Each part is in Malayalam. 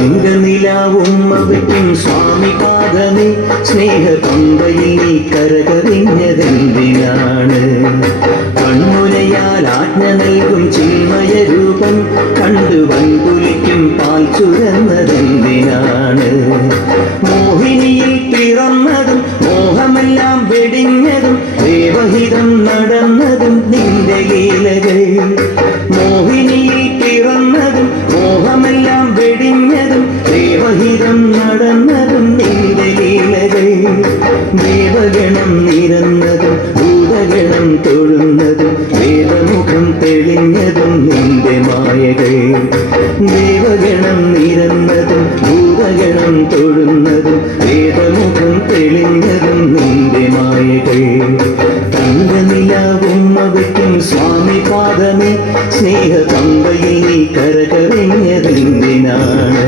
തങ്കനിലാവും അവയ്ക്കും സ്വാമി പാദമേ സ്നേഹപമ്പയിൽ നീ കരകവിഞ്ഞതെന്തിനാണ്? കൺമുനയാൽ ആജ്ഞ നൽകും ചിന്മയ രൂപം കണ്ടു വൻകുലിക്കും പാൽ ചുരന്നതെന്തിനാണ്? മോഹിനിയിൽ പിറന്നതും മോഹമെല്ലാം വെടിഞ്ഞതും ദേവഹിതം നടന്നതും നിന്റെ ലീലകൾ. മോഹിനിയിൽ പിറന്നതും മോഹമെല്ലാം വെടിഞ്ഞതും ദേവഹിതം നടന്നതും നിന്റെ ലീലകൾ. ദേവഗണം നിരന്നതും ഭൂതഗണം തൊഴുന്നതും വേദമുഖം തെളിഞ്ഞതും നിന്റെ മായകൾ. ദേവഗണം നിരന്നതും ഭൂതഗണം തൊഴുന്നതും വേദമുഖം തെളിഞ്ഞതും നിന്റെ മായകൾ. തങ്കനിലാവും അവയ്ക്കും സ്വാമി പാദമേ സ്നേഹപമ്പയിൽ നീ കരകവിഞ്ഞതെന്തിനാണ്?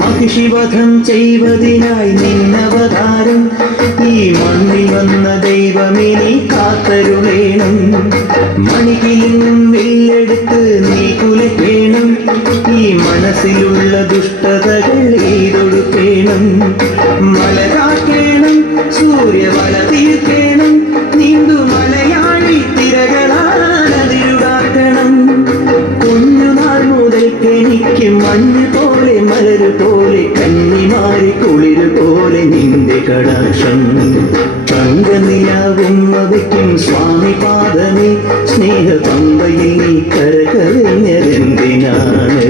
മഹിഷിവധം ചെയ്വതിനായി നിന്നവതാരം ഈ മണ്ണിൽ വന്ന ദൈവമേ നീ കാത്തരുളേണം. മണികിലും വില്ലെടുത്ത് നീ കുലയ്ക്കേണം. ഈ മനസ്സിലുള്ള ദുഷ്ടതകൾ എയ്തൊടുക്കേണം. മലകാക്കേണം, സൂര്യവല തീർക്കേണം. നീന്തു മലയാളി തിരകളാനതിരുടാക്കണം. കുഞ്ഞുനാൾ മുതൽക്കെനിക്ക് മഞ്ഞ് പോലെ മലരു പോലെ കന്നിമാരി കുളിരു പോലെ നിന്റെ കടാക്ഷം. തങ്കനിലാവും അവയ്ക്കും സ്വാമി പാദമേ സ്നേഹപമ്പയിൽ നീ കരകവിഞ്ഞതെന്തിനാണ്?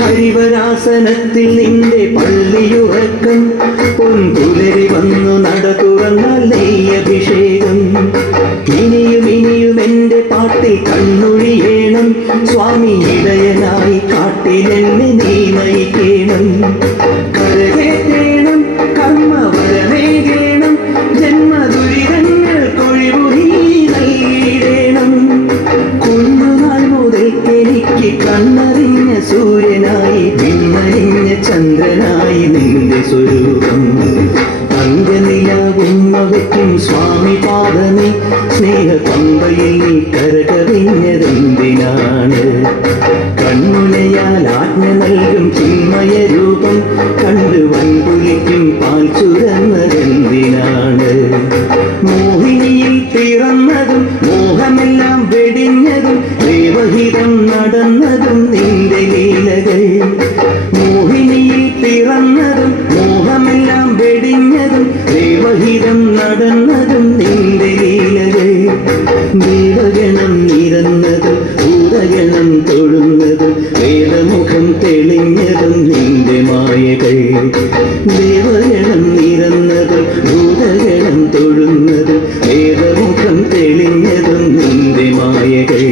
ഹരിവരാസനത്തിൽ നിന്റെ പള്ളിയുറക്കം പൊൻപുലരി വന്നു നട തുറന്നാൽ നെയ്യഭിഷേകം. ഇനിയും ഇനിയും എന്റെ പാട്ടിൽ കണ്ണൊഴിയേണം. സ്വാമി ഇടയനായി കാട്ടിലെന്നെ നീ നയിക്കേണം. കരകേറ്റേണം, കർമ്മവരമേകേണം. ജന്മദുരിതങ്ങൾ കൊഴിവു നീ നൽകിയിടേണം. കുഞ്ഞുനാൾ മുതൽക്കെനിക്ക് കണ്ണറിഞ്ഞ സൂര്യനായി പിന്നറിഞ്ഞ ചന്ദ്രനായി നിന്റെ സ്വരൂപം. തങ്കനിലാവും അവയ്ക്കും സ്വാമി പാദമേ സ്നേഹപമ്പയിൽ നീ കരകവിഞ്ഞതെന്തിനാണ്? കൺമുനയാൽ ആജ്ഞ നൽകും ചിന്മയ രൂപം കണ്ടു വൻകുലിക്കും പാൽ ചുരന്നതെന്തിനാണ്? മോഹിനിയിൽ പിറന്നതും മോഹമെല്ലാം വെടിഞ്ഞതും ദേവഹിതം നടന്നതും നിന്റെ ലീലകൾ. മോഹിനിയിൽ പിറന്നതും മോഹമെല്ലാം വെടിഞ്ഞതും ദേവഹിതം നടന്നതും നിന്റെ ലീലകൾ. ദേവഗണം നിരന്നതും ഭൂതഗണം തൊഴുന്നതും വേദമുഖം തെളിഞ്ഞതും നിന്റെ മായകൾ. ദേവഗണം നിരന്നതും ഭൂതഗണം തൊഴുന്നതും വേദമുഖം തെളിഞ്ഞതും നിന്റെ മായകൾ.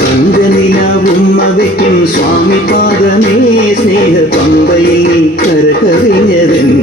തങ്കനിലാവും അവയ്ക്കും സ്വാമി പാദമേ സ്നേഹപമ്പയിൽ നീ കരകവിഞ്ഞതെന്തിനാണ്?